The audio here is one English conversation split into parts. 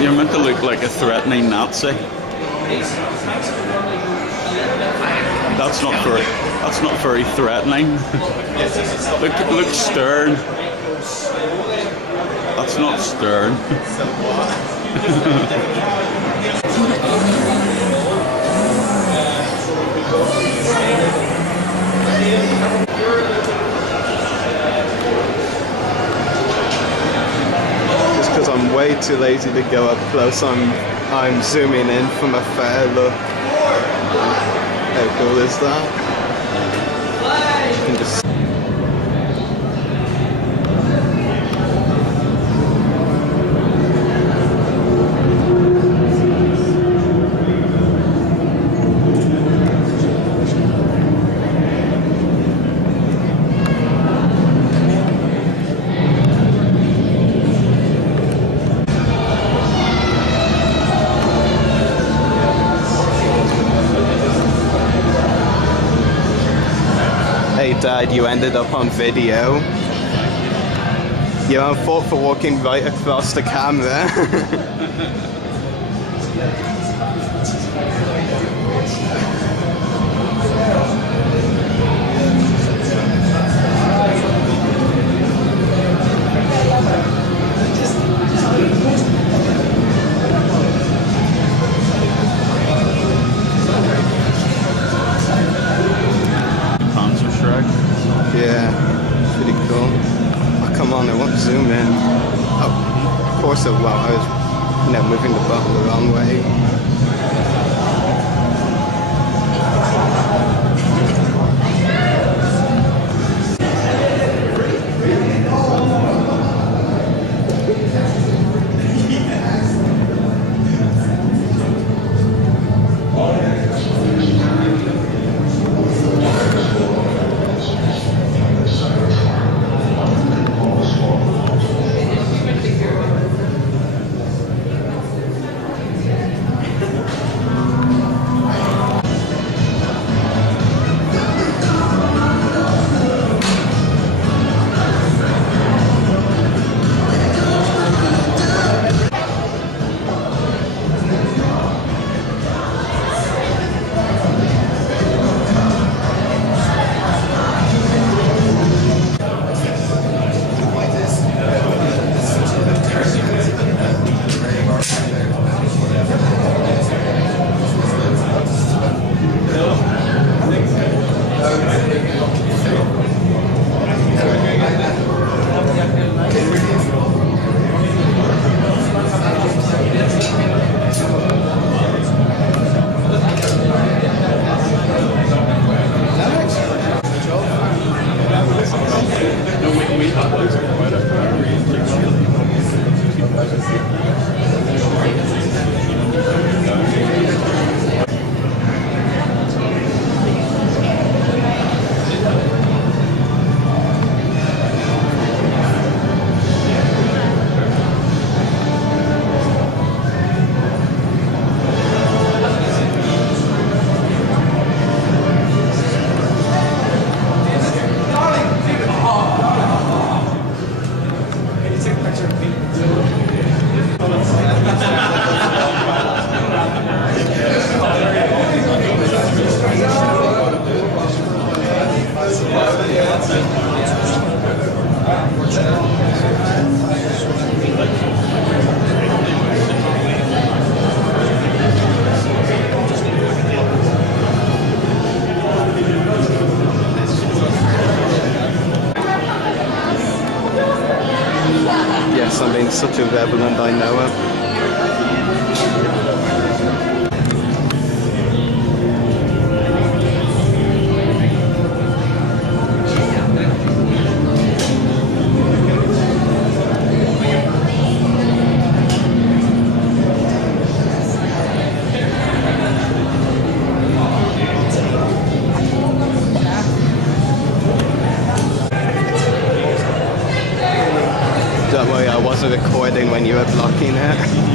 You're meant to look like a threatening Nazi. That's not very threatening. Look stern. That's not stern. Just because I'm way too lazy to go up close, I'm zooming in from a fair look. How cool is that? You can just Dad, you ended up on video. You're on fault for walking right across the camera. Yeah, pretty cool. Oh, come on, I won't zoom in. Oh, of course I will. I was, moving the button the wrong way. Yes, I'm being such a rebel and I know it. worry, I wasn't recording when you were blocking it.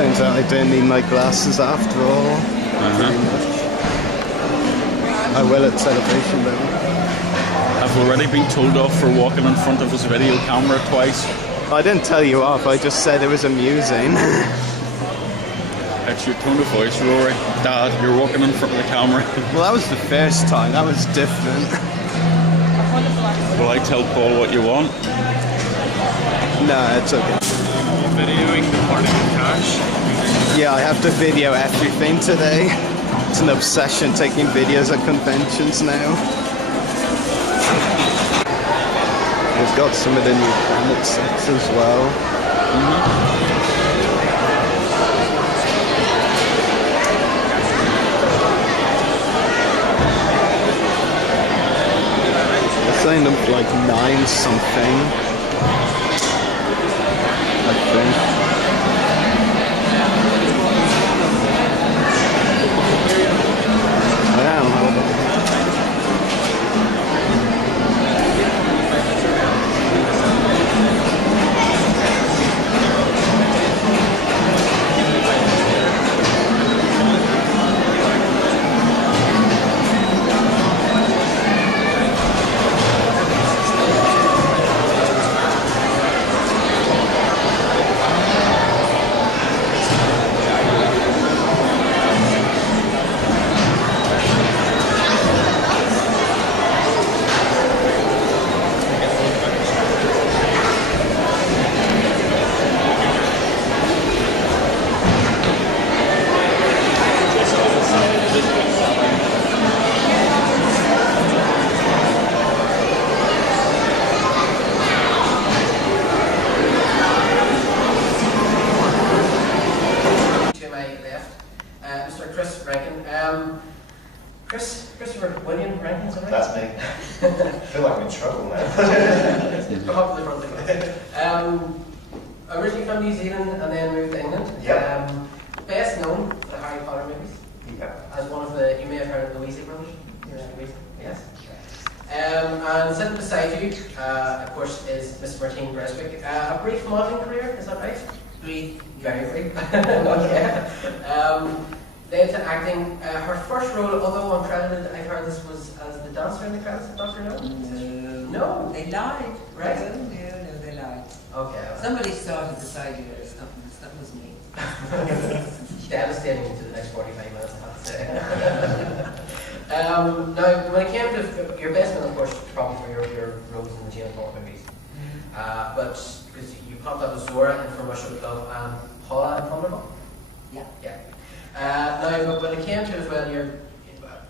Turns out I don't need my glasses after all. Pretty much. I will at celebration though. I've already been told off for walking in front of his video camera twice. I didn't tell you off, I just said it was amusing. That's your tone of voice, Rory. Dad, you're walking in front of the camera. Well, that was the first time, that was different. Will I tell Paul what you want? No, it's okay. Videoing the morning of cash. Yeah, I have to video everything today. It's an obsession taking videos at conventions now. We've got some of the new Planet sets as well. They're saying them for like 9 something. I think. Christopher William Rankin, is that right? That's me. I feel like I'm in trouble now. Come up to the front. Originally from New Zealand and then moved to England. Yeah. Best known for the Harry Potter movies. Yeah. As one of the, you may have heard of the Weasley brothers. Yes. And sitting beside you, of course, is Miss Martine Breswick. A brief modelling career, is that right? Brief. Very brief. Okay. Then to acting. Her first role, although uncredited, I've heard this was as the dancer in the credits of Doctor No? No. They lied. Right? No, they lied. Okay. Somebody started beside you and stuff, and that was me. Devastating into the next 45 minutes, I have to say. you're best known, of course, probably for your roles in the James Bond movies. But because you popped up as Zora in From Russia with Love and Paula and Thunderbolt. Yeah. Yeah. Now, but when it came to as well, your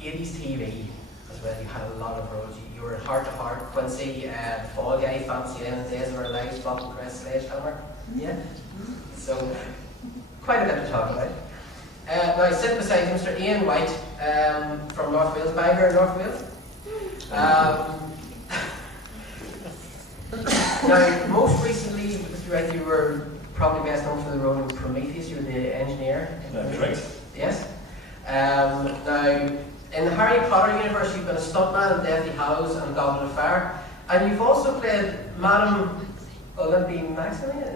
80s TV as well, you had a lot of roles. You were in Heart to Heart, Quincy, Fall Guy, Fancy Ends, Days of Our Lives, Bob and Chris, Sledgehammer. Yeah. So, quite a bit to talk about. Now, sitting beside Mr. Ian White from North Wales, Bangor, North Wales. Now, most recently, Mr. Wright, you were probably best known for the role in Prometheus. You were the engineer. That's right. Yes. Now, in the Harry Potter universe, you've been a stuntman in Deathly Hallows and Goblet of Fire, and you've also played Madame Olympe Maximilian,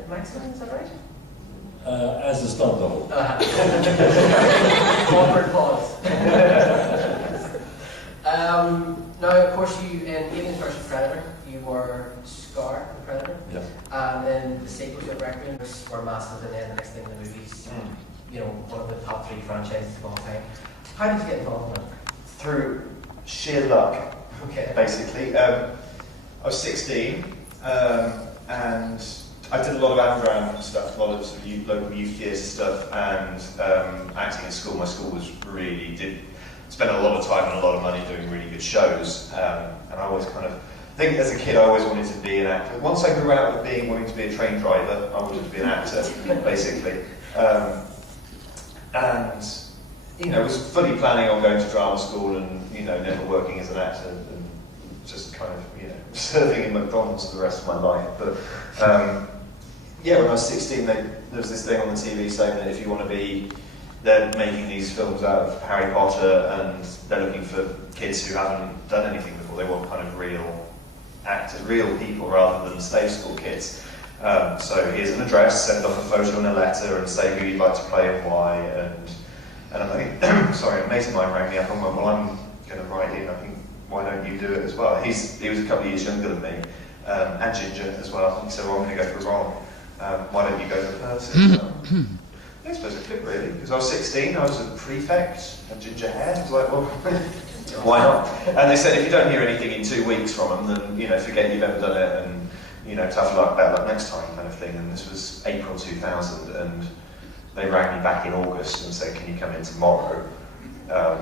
is that right? As a stunt double. Awkward pause. Now, of course, you in Alien vs Predator, you were Scar, the Predator. Yeah. And then the sequels of Requiem were massive, and then the next thing in the movies, you know, one of the top 3 franchises of all time. How did you get involved in it? Through sheer luck, Okay. basically. I was 16, and I did a lot of Amdram stuff, a lot of, sort of local youth theatre stuff, and acting at school. My school was did spend a lot of time and a lot of money doing really good shows, and I always kind of, I think as a kid I always wanted to be an actor. Once I grew out of wanting to be a train driver, I wanted to be an actor, basically. And, you know, was fully planning on going to drama school and, you know, never working as an actor and just kind of, you know, serving in McDonald's for the rest of my life. But, yeah, when I was 16, there was this thing on the TV saying that if you want to be, they're making these films out of Harry Potter and they're looking for kids who haven't done anything before. They want kind of real actors, real people rather than stage school kids. So here's an address, send off a photo and a letter and say who you'd like to play and why. And I think, sorry, a mate of mine rang me up and went, well, I'm going to write in, I think, why don't you do it as well? He was a couple of years younger than me, and ginger as well. He said, well, I'm going to go for a role. Why don't you go for Percy? I suppose it could really, because I was 16, I was a prefect, a ginger hair. I was like, well, why not? And they said, if you don't hear anything in 2 weeks from them, then, you know, forget you've ever done it, and, you know, tough luck, bad luck next time, kind of thing. And this was April 2000, and they rang me back in August and said, can you come in tomorrow?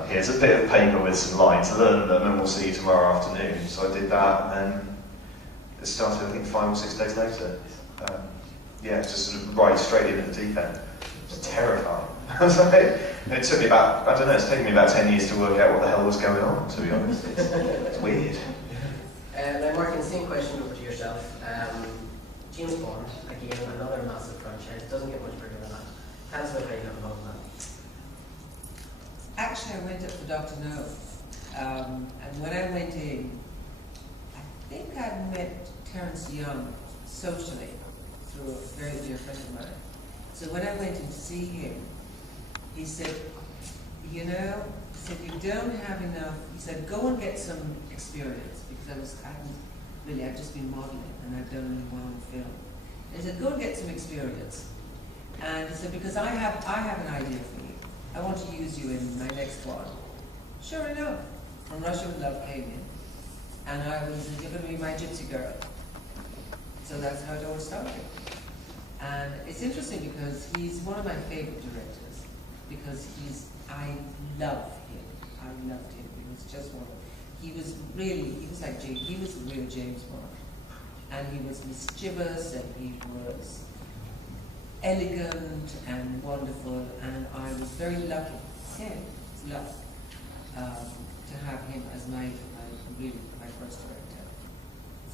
Here's a bit of paper with some lines, learn them, and we'll see you tomorrow afternoon. So I did that, and then it started, I think, 5 or 6 days later. Yeah, just sort of right straight in at the deep end. It was terrifying. And it took me about, I don't know, it's taken me about 10 years to work out what the hell was going on, to be honest. It's weird. Now, Martin, same question over to yourself. James Bond, again, another massive franchise, doesn't get much bigger than that. Tell us about how you got involved in that. Actually, I went up for Dr. No. And when I went in, I think I met Terence Young socially through a very dear friend of mine. So when I went in to see him, he said, you know, he said, you don't have enough, he said, go and get some experience, because I'd just been modeling and I'd done really well in film. And he said, go and get some experience. And he said, because I have an idea for you. I want to use you in my next one. Sure enough, From Russia with Love came in, and I was, you're going to be my gypsy girl. So that's how it all started. And it's interesting because he's one of my favorite directors, because I love him. I loved him. He was just one of, he was like James, he was the real James Bond. And he was mischievous, and he was elegant and wonderful, and I was very lucky, to have him as my first director.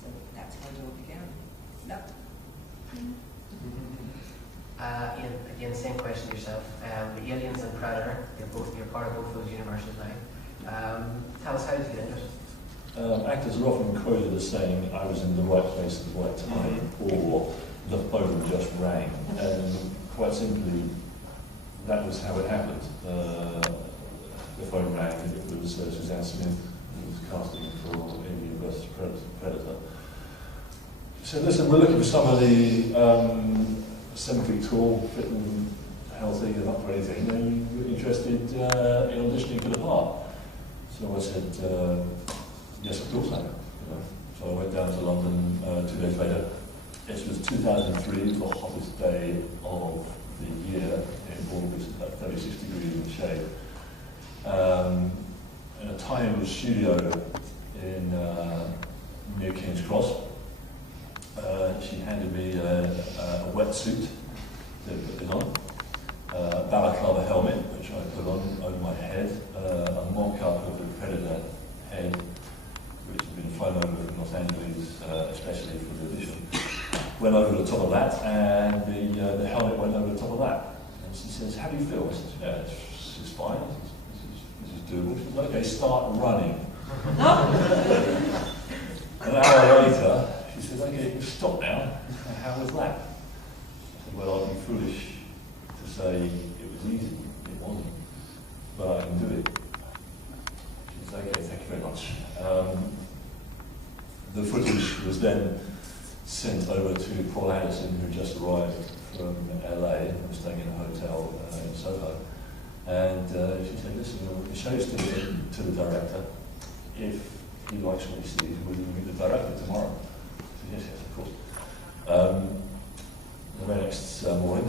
So that's how it all began. Luck. Ian, again, same question to yourself. The Aliens and Predator, you're part of both those universes now. Tell us, how did you get into it? Actors are often quoted as saying, I was in the right place at the right time, or the phone just rang. And quite simply, that was how it happened. The phone rang, and it was Suzanne Smith who was casting for Alien vs Predator. So listen, we're looking for somebody 7 feet tall, fit and healthy and up for anything. Are you interested in auditioning for the part? So I said, yes, of course I am. So I went down to London 2 days later. It was 2003, the hottest day of the year in August, about 36 degrees in the shade. In a tiny little studio in near King's Cross. She handed me a wetsuit to put it on, a balaclava helmet, which I put on over my head, a mock-up of the Predator head, which had been flown over from Los Angeles, especially for the audition. Went over the top of that, and the helmet went over the top of that. And she says, "How do you feel?" I said, "Yeah, it's fine. This is doable." She said, "Okay, start running." An hour later, she said, "Okay, you can stop now." How was that? I said, "Well, I'd be foolish to say it was easy. It wasn't, but I can do it." She said, "Okay, thank you very much." The footage was then sent over to Paul Anderson, who just arrived from LA and was staying in a hotel in Soho. And she said, "Listen, we'll show this to the director. If he likes what he sees, will you meet the director tomorrow?" I said, "Yes, of course." The very next morning,